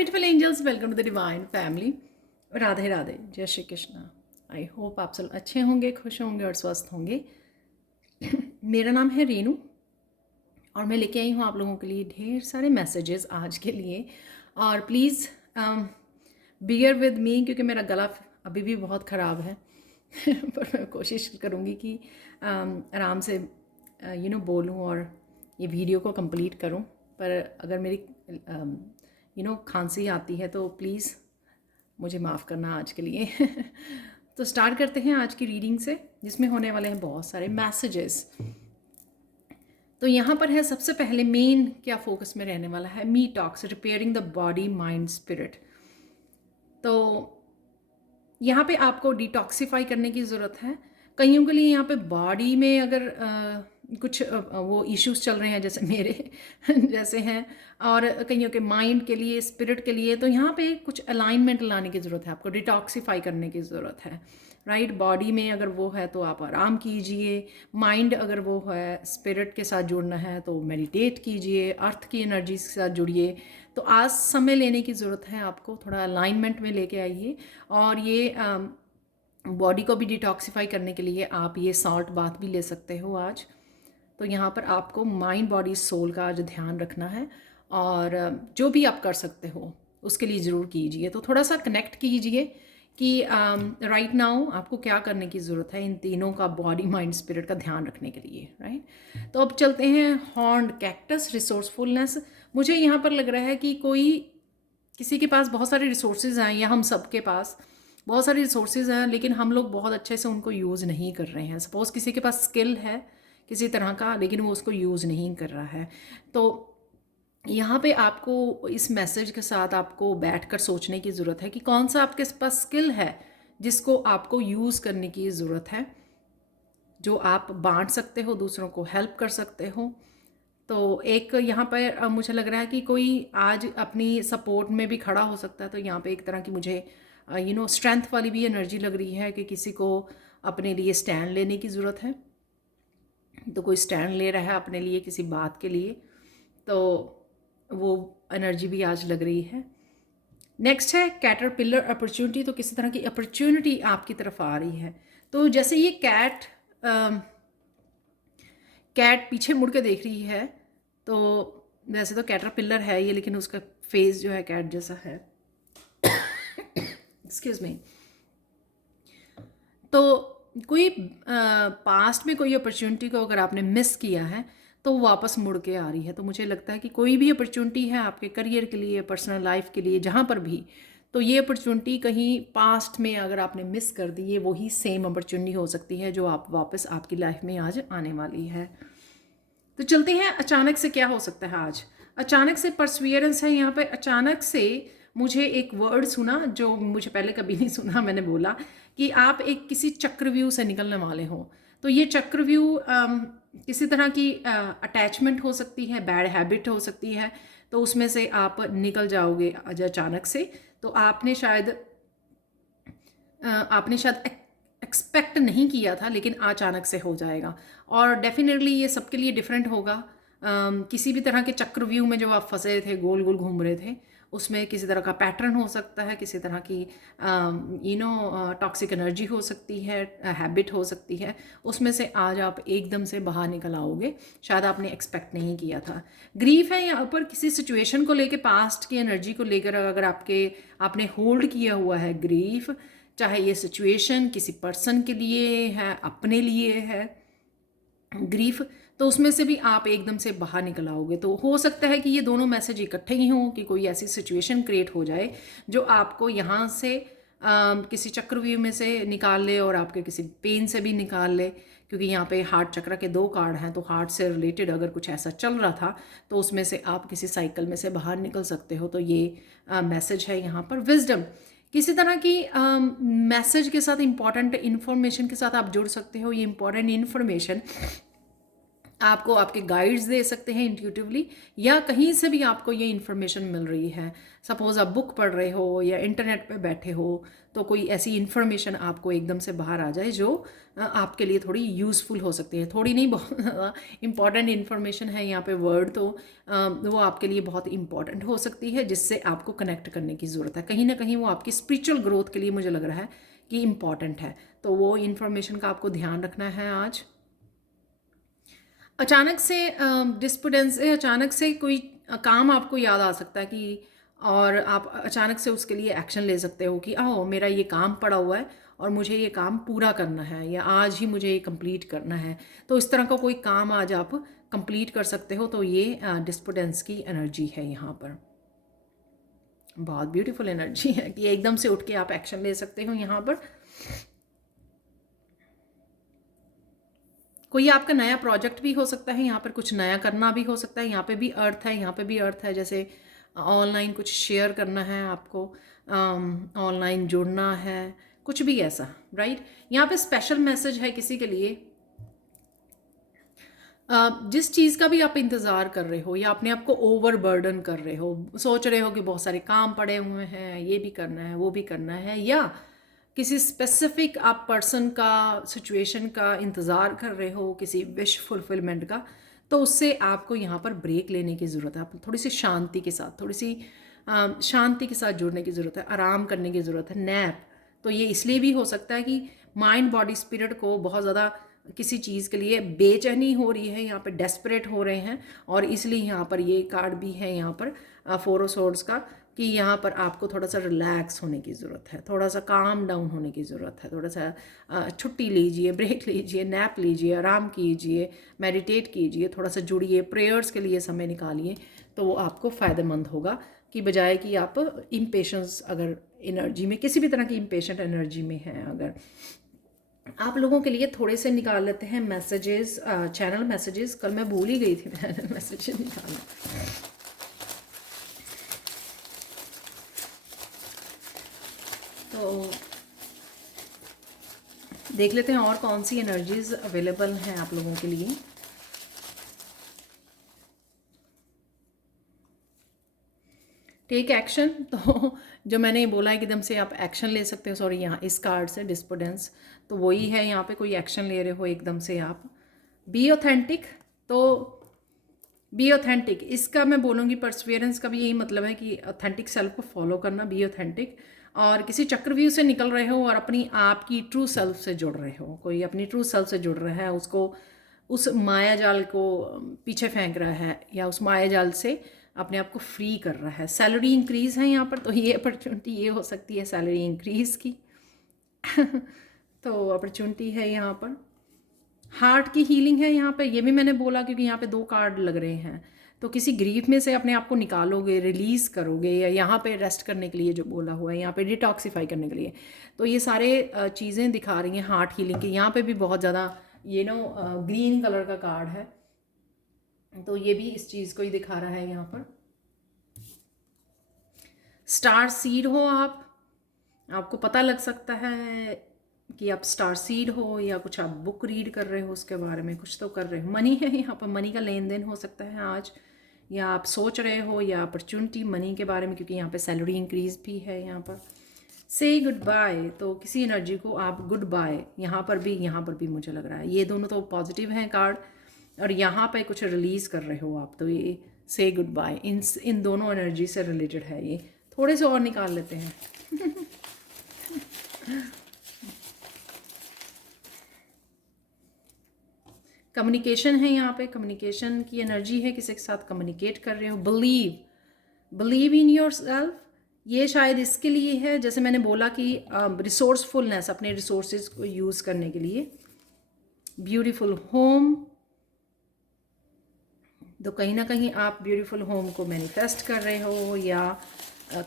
Beautiful angels, welcome to the divine family. Radhe Radhe, जय Shri Krishna. I hope आप सब अच्छे होंगे, खुश होंगे और स्वस्थ होंगे। मेरा नाम है रेनू और मैं लेके आई हूँ आप लोगों के लिए ढेर सारे मैसेजेस आज के लिए। और प्लीज़ बियर विद मी, क्योंकि मेरा गला अभी भी बहुत ख़राब है। पर मैं कोशिश करूँगी कि आराम से बोलूँ और ये वीडियो को कंप्लीट करूँ। पर अगर मेरी खांसी आती है तो प्लीज़ मुझे माफ़ करना आज के लिए। तो स्टार्ट करते हैं आज की रीडिंग से, जिसमें होने वाले हैं बहुत सारे मैसेजेस। तो यहाँ पर है सबसे पहले मेन क्या फोकस में रहने वाला है, me talks repairing the body mind spirit. तो यहाँ पे आपको डिटॉक्सिफाई करने की ज़रूरत है। कईयों के लिए यहाँ पे बॉडी में अगर कुछ वो इश्यूज चल रहे हैं, जैसे मेरे जैसे हैं, और कईयों के माइंड के लिए, स्पिरिट के लिए, तो यहाँ पे कुछ अलाइनमेंट लाने की ज़रूरत है, आपको डिटॉक्सिफाई करने की ज़रूरत है। राइट, बॉडी में अगर वो है तो आप आराम कीजिए, माइंड अगर वो है, स्पिरिट के साथ जुड़ना है तो मेडिटेट कीजिए, अर्थ की एनर्जी के साथ जुड़िए। तो आज समय लेने की ज़रूरत है आपको, थोड़ा अलाइनमेंट में लेके आइए। और ये बॉडी को भी डिटॉक्सिफाई करने के लिए आप ये सॉल्ट बाथ भी ले सकते हो आज। तो यहाँ पर आपको माइंड बॉडी सोल का आज ध्यान रखना है, और जो भी आप कर सकते हो उसके लिए ज़रूर कीजिए। तो थोड़ा सा कनेक्ट कीजिए कि राइट नाउ आपको क्या करने की ज़रूरत है इन तीनों का, बॉडी माइंड स्पिरिट का ध्यान रखने के लिए। राइट, तो अब चलते हैं हॉर्न्ड कैक्टस, रिसोर्सफुलनेस। मुझे यहाँ पर लग रहा है कि किसी के पास बहुत सारे रिसोर्सेज हैं, या हम सबके पास बहुत सारे रिसोर्सेज हैं, लेकिन हम लोग बहुत अच्छे से उनको यूज़ नहीं कर रहे हैं। सपोज़ किसी के पास स्किल है किसी तरह का, लेकिन वो उसको यूज़ नहीं कर रहा है। तो यहाँ पे आपको इस मैसेज के साथ आपको बैठकर सोचने की ज़रूरत है कि कौन सा आपके पास स्किल है जिसको आपको यूज़ करने की ज़रूरत है, जो आप बांट सकते हो, दूसरों को हेल्प कर सकते हो। तो एक यहाँ पर मुझे लग रहा है कि कोई आज अपनी सपोर्ट में भी खड़ा हो सकता है। तो यहाँ पे एक तरह की मुझे स्ट्रेंथ वाली भी एनर्जी लग रही है कि किसी को अपने लिए स्टैंड लेने की ज़रूरत है। तो कोई स्टैंड ले रहा है अपने लिए किसी बात के लिए, तो वो एनर्जी भी आज लग रही है। नेक्स्ट है कैटरपिलर अपॉर्चुनिटी। तो किसी तरह की अपॉर्चुनिटी आपकी तरफ आ रही है। तो जैसे ये कैट पीछे मुड़ के देख रही है, तो वैसे तो कैटरपिलर है ये, लेकिन उसका फेस जो है कैट जैसा है। Excuse me. तो कोई पास्ट में कोई अपॉर्चुनिटी को अगर आपने मिस किया है तो वो वापस मुड़ के आ रही है। तो मुझे लगता है कि कोई भी अपॉर्चुनिटी है आपके करियर के लिए, पर्सनल लाइफ के लिए, जहाँ पर भी, तो ये अपॉर्चुनिटी कहीं पास्ट में अगर आपने मिस कर दी, ये वही सेम अपॉर्चुनिटी हो सकती है जो आप वापस आपकी लाइफ में आज आने वाली है। तो चलते हैं अचानक से क्या हो सकता है आज। अचानक से परसवियरेंस है यहाँ पे। अचानक से मुझे एक वर्ड सुना जो मुझे पहले कभी नहीं सुना। मैंने बोला कि आप एक किसी चक्रव्यूह से निकलने वाले हो। तो ये चक्रव्यूह किसी तरह की अटैचमेंट हो सकती है, बैड हैबिट हो सकती है, तो उसमें से आप निकल जाओगे आज अचानक से। तो आपने शायद एक्सपेक्ट नहीं किया था, लेकिन अचानक से हो जाएगा। और डेफिनेटली ये सबके लिए डिफरेंट होगा। किसी भी तरह के चक्रव्यूह में जो आप फंसे थे, गोल गोल घूम रहे थे, उसमें किसी तरह का पैटर्न हो सकता है, किसी तरह की टॉक्सिक एनर्जी हो सकती है, हैबिट हो सकती है। उसमें से आज आप एकदम से बाहर निकल आओगे, शायद आपने एक्सपेक्ट नहीं किया था। ग्रीफ है यहाँ पर किसी सिचुएशन को लेकर, पास्ट की एनर्जी को लेकर अगर आपने होल्ड किया हुआ है ग्रीफ, चाहे ये सिचुएशन किसी पर्सन के लिए है, अपने लिए है ग्रीफ, तो उसमें से भी आप एकदम से बाहर निकल आओगे। तो हो सकता है कि ये दोनों मैसेज इकट्ठे ही हों, कि कोई ऐसी सिचुएशन क्रिएट हो जाए जो आपको यहाँ से किसी चक्रव्यूह में से निकाल ले और आपके किसी पेन से भी निकाल ले। क्योंकि यहाँ पे हार्ट चक्र के 2 कार्ड हैं, तो हार्ट से रिलेटेड अगर कुछ ऐसा चल रहा था तो उसमें से आप किसी साइकिल में से बाहर निकल सकते हो। तो ये मैसेज है यहाँ पर। विजडम, किसी तरह की मैसेज के साथ, इंपॉर्टेंट इन्फॉर्मेशन के साथ आप जुड़ सकते हो। ये इंपॉर्टेंट इन्फॉर्मेशन आपको आपके गाइड्स दे सकते हैं इंट्यूटिवली, या कहीं से भी आपको ये इन्फॉर्मेशन मिल रही है। सपोज़ आप बुक पढ़ रहे हो या इंटरनेट पे बैठे हो, तो कोई ऐसी इन्फॉर्मेशन आपको एकदम से बाहर आ जाए जो आपके लिए थोड़ी यूज़फुल हो सकती है। थोड़ी नहीं, बहुत ज़्यादा इंपॉर्टेंट इन्फॉर्मेशन है यहाँ पे वर्ड, तो वो आपके लिए बहुत इंपॉर्टेंट हो सकती है, जिससे आपको कनेक्ट करने की ज़रूरत है। कहीं ना कहीं वो आपकी स्पिरिचुअल ग्रोथ के लिए मुझे लग रहा है कि इम्पॉर्टेंट है। तो वो इन्फॉर्मेशन का आपको ध्यान रखना है आज। अचानक से डिस्पुटेंस से अचानक से कोई काम आपको याद आ सकता है कि, और आप अचानक से उसके लिए एक्शन ले सकते हो कि आओ मेरा ये काम पड़ा हुआ है और मुझे ये काम पूरा करना है, या आज ही मुझे ये कंप्लीट करना है। तो इस तरह का कोई काम आज आप कंप्लीट कर सकते हो। तो ये डिस्पुटेंस की एनर्जी है यहाँ पर। बहुत ब्यूटीफुल एनर्जी है कि एकदम से उठ के आप एक्शन ले सकते हो यहाँ पर। कोई आपका नया प्रोजेक्ट भी हो सकता है, यहाँ पर कुछ नया करना भी हो सकता है। यहाँ पे भी अर्थ है, यहाँ पे भी अर्थ है, जैसे ऑनलाइन कुछ शेयर करना है आपको, ऑनलाइन जुड़ना है, कुछ भी ऐसा, राइट। यहाँ पे स्पेशल मैसेज है किसी के लिए, जिस चीज़ का भी आप इंतज़ार कर रहे हो या अपने आप को ओवर बर्डन कर रहे हो, सोच रहे हो कि बहुत सारे काम पड़े हुए हैं, ये भी करना है वो भी करना है, या किसी स्पेसिफिक आप पर्सन का, सिचुएशन का इंतज़ार कर रहे हो, किसी विश फुलफिलमेंट का, तो उससे आपको यहाँ पर ब्रेक लेने की ज़रूरत है। आप थोड़ी सी शांति के साथ, थोड़ी सी शांति के साथ जुड़ने की ज़रूरत है, आराम करने की ज़रूरत है, नैप। तो ये इसलिए भी हो सकता है कि माइंड बॉडी स्पिरिट को बहुत ज़्यादा किसी चीज़ के लिए बेचैनी हो रही है, यहाँ पे डेस्परेट हो रहे हैं, और इसलिए यहाँ पर ये कार्ड भी है यहाँ पर 4 ऑफ सोर्ड्स का, कि यहाँ पर आपको थोड़ा सा रिलैक्स होने की ज़रूरत है, थोड़ा सा काम डाउन होने की ज़रूरत है, थोड़ा सा छुट्टी लीजिए, ब्रेक लीजिए, नैप लीजिए, आराम कीजिए, मेडिटेट कीजिए, थोड़ा सा जुड़िए, प्रेयर्स के लिए समय निकालिए। तो वो आपको फ़ायदेमंद होगा, कि बजाय कि आप इम्पेशेंस अगर एनर्जी में, किसी भी तरह की इम्पेशेंट एनर्जी में हैं अगर। आप लोगों के लिए थोड़े से निकाल लेते हैं मैसेजेस, चैनल मैसेजेस। कल मैं भूल ही गई थी मैंने मैसेजेस निकालना। तो देख लेते हैं और कौन सी एनर्जीज अवेलेबल हैं आप लोगों के लिए। टेक एक्शन, तो जो मैंने बोला है कि एकदम से आप एक्शन ले सकते हो, सॉरी यहाँ इस कार्ड से डिस्पोडेंस, तो वही है यहाँ पे, कोई एक्शन ले रहे हो एकदम से आप। बी ऑथेंटिक, तो बी ऑथेंटिक, इसका मैं बोलूँगी परसवियरेंस का भी यही मतलब है कि ऑथेंटिक सेल्फ को फॉलो करना, बी ऑथेंटिक। और किसी चक्रव्यूह से निकल रहे हो और अपनी आपकी ट्रू सेल्फ से जुड़ रहे हो, कोई अपनी ट्रू सेल्फ से जुड़ रहा है, उसको, उस माया जाल को पीछे फेंक रहा है, या उस माया जाल से अपने आप को फ्री कर रहा है। सैलरी इंक्रीज़ है यहाँ पर, तो ये अपॉर्चुनिटी ये हो सकती है सैलरी इंक्रीज़ की तो अपॉर्चुनिटी है यहाँ पर। हार्ट की हीलिंग है यहाँ पे, ये भी मैंने बोला क्योंकि यहाँ पे 2 कार्ड लग रहे हैं। तो किसी ग्रीफ में से अपने आप को निकालोगे, रिलीज़ करोगे, या यहाँ पे रेस्ट करने के लिए जो बोला हुआ है, यहाँ पे डिटॉक्सिफाई करने के लिए। तो ये सारे चीज़ें दिखा रही हैं हार्ट हीलिंग की। यहाँ पे भी बहुत ज़्यादा ये ग्रीन कलर का कार्ड है, तो ये भी इस चीज़ को ही दिखा रहा है यहाँ पर। स्टार सीड हो आप, आपको पता लग सकता है कि आप स्टार सीड हो, या कुछ आप बुक रीड कर रहे हो उसके बारे में, कुछ तो कर रहे हो। मनी है यहाँ पर, मनी का लेन देन हो सकता है आज, या आप सोच रहे हो, या अपॉर्चुनिटी मनी के बारे में, क्योंकि यहाँ पे सैलरी इंक्रीज भी है यहाँ पर। से गुड बाय, तो किसी एनर्जी को आप गुड बाय, यहाँ पर भी मुझे लग रहा है ये दोनों तो पॉजिटिव हैं कार्ड, और यहाँ पे कुछ रिलीज़ कर रहे हो आप, तो ये से गुड बाय इन दोनों एनर्जी से रिलेटेड है ये। थोड़े से और निकाल लेते हैं कम्युनिकेशन है यहाँ पे, कम्युनिकेशन की एनर्जी है, किसी के साथ कम्युनिकेट कर रहे हो। बिलीव इन योर सेल्फ, ये शायद इसके लिए है, जैसे मैंने बोला कि रिसोर्सफुलनेस, अपने रिसोर्सेज को यूज़ करने के लिए। ब्यूटीफुल होम, तो कहीं ना कहीं आप ब्यूटीफुल होम को मैनिफेस्ट कर रहे हो, या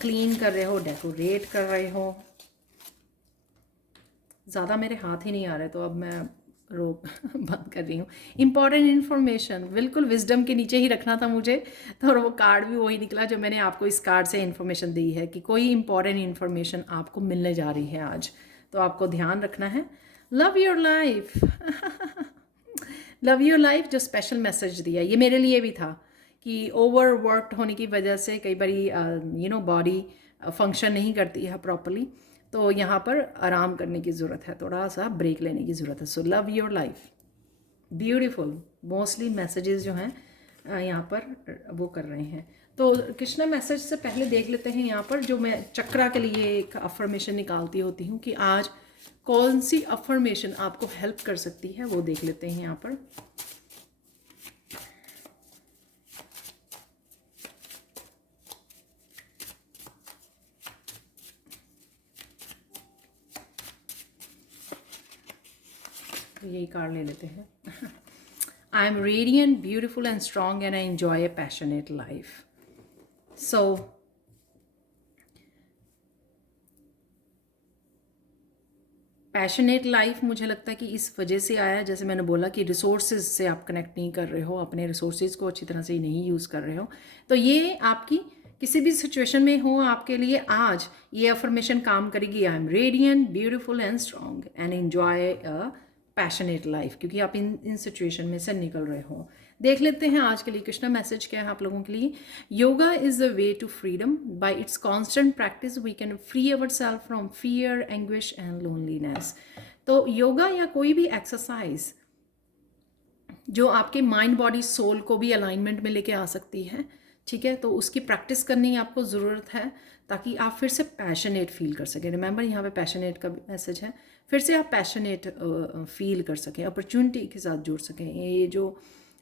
क्लीन कर रहे हो, डेकोरेट कर रहे हो। ज़्यादा मेरे हाथ ही नहीं आ रहे, तो अब मैं रोक बंद कर रही हूँ। इंपॉर्टेंट इन्फॉर्मेशन, बिल्कुल विजडम के नीचे ही रखना था मुझे, तो वो कार्ड भी वही निकला जो मैंने आपको इस कार्ड से इन्फॉर्मेशन दी है, कि कोई इंपॉर्टेंट इन्फॉर्मेशन आपको मिलने जा रही है आज, तो आपको ध्यान रखना है। Love your life love your life जो स्पेशल मैसेज दिया ये मेरे लिए भी था कि ओवर वर्कड होने की वजह से कई बारी बॉडी फंक्शन नहीं करती है प्रॉपरली, तो यहाँ पर आराम करने की ज़रूरत है, थोड़ा सा ब्रेक लेने की ज़रूरत है। So love your life, beautiful. Mostly messages जो हैं यहाँ पर वो कर रहे हैं। तो कृष्णा मैसेज से पहले देख लेते हैं यहाँ पर जो मैं चक्रा के लिए एक अफर्मेशन निकालती होती हूँ कि आज कौन सी अफर्मेशन आपको हेल्प कर सकती है, वो देख लेते हैं यहाँ पर। यही कार्ड ले लेते हैं। I am radiant, beautiful and strong and I enjoy A passionate life. So passionate life मुझे लगता है कि इस वजह से आया, जैसे मैंने बोला कि रिसोर्सेज से आप कनेक्ट नहीं कर रहे हो, अपने रिसोर्सेज को अच्छी तरह से नहीं यूज़ कर रहे हो, तो ये आपकी किसी भी सिचुएशन में हो आपके लिए आज ये अफर्मेशन काम करेगी। I am radiant, beautiful and strong and enjoy a passionate life, क्योंकि आप इन सिचुएशन में से निकल रहे हो। देख लेते हैं आज के लिए कृष्णा मैसेज क्या है आप लोगों के लिए। Yoga is the way to freedom, by its constant practice we can free our self from fear, anguish and loneliness. तो योगा या कोई भी एक्सरसाइज जो आपके माइंड बॉडी सोल को भी अलाइनमेंट में लेके आ सकती है, ठीक है, तो उसकी प्रैक्टिस करने की आपको ज़रूरत है ताकि आप फिर से पैशनेट फील कर सकें। रिमेंबर यहाँ पे पैशनेट का मैसेज है, फिर से आप पैशनेट फील कर सकें, अपॉर्चुनिटी के साथ जुड़ सकें। ये जो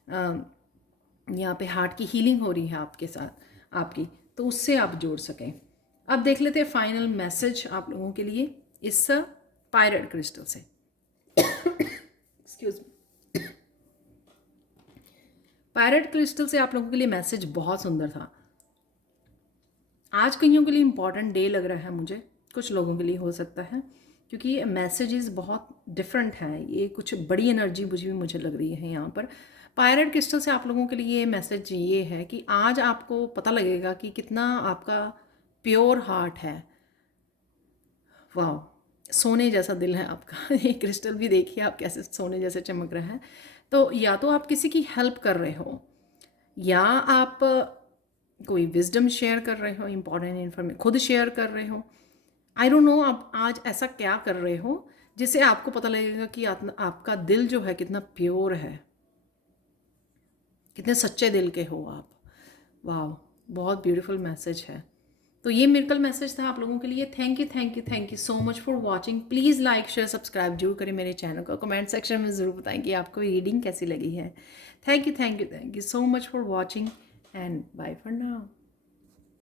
यहाँ पे हार्ट की हीलिंग हो रही है आपके साथ आपकी, तो उससे आप जोड़ सकें। अब देख लेते हैं फाइनल मैसेज आप लोगों के लिए इस पायरेट क्रिस्टल से। Excuse me. पायरेट क्रिस्टल से आप लोगों के लिए मैसेज बहुत सुंदर था। आज कईयों के लिए इम्पॉर्टेंट डे लग रहा है मुझे, कुछ लोगों के लिए हो सकता है, क्योंकि ये मैसेजेस बहुत डिफरेंट हैं, ये कुछ बड़ी एनर्जी मुझे लग रही है यहाँ पर। पायरेट क्रिस्टल से आप लोगों के लिए ये मैसेज ये है कि आज आपको पता लगेगा कि कितना आपका प्योर हार्ट है। वाह, सोने जैसा दिल है आपका। ये क्रिस्टल भी देखिए आप कैसे सोने जैसे चमक रहा है। तो या तो आप किसी की हेल्प कर रहे हो, या आप कोई विजडम शेयर कर रहे हो, इंपॉर्टेंट इन्फॉर्मेशन खुद शेयर कर रहे हो। आई डोंट नो आप आज ऐसा क्या कर रहे हो जिससे आपको पता लगेगा कि आपका दिल जो है कितना प्योर है, कितने सच्चे दिल के हो आप। वाह, बहुत ब्यूटीफुल मैसेज है। तो ये मिरेकल मैसेज था आप लोगों के लिए। Thank you thank you thank you so much for watching. Please like share subscribe जरूर करें मेरे चैनल को। कमेंट सेक्शन में ज़रूर बताएं कि आपको रीडिंग कैसी लगी है। Thank you so much for watching and bye for now.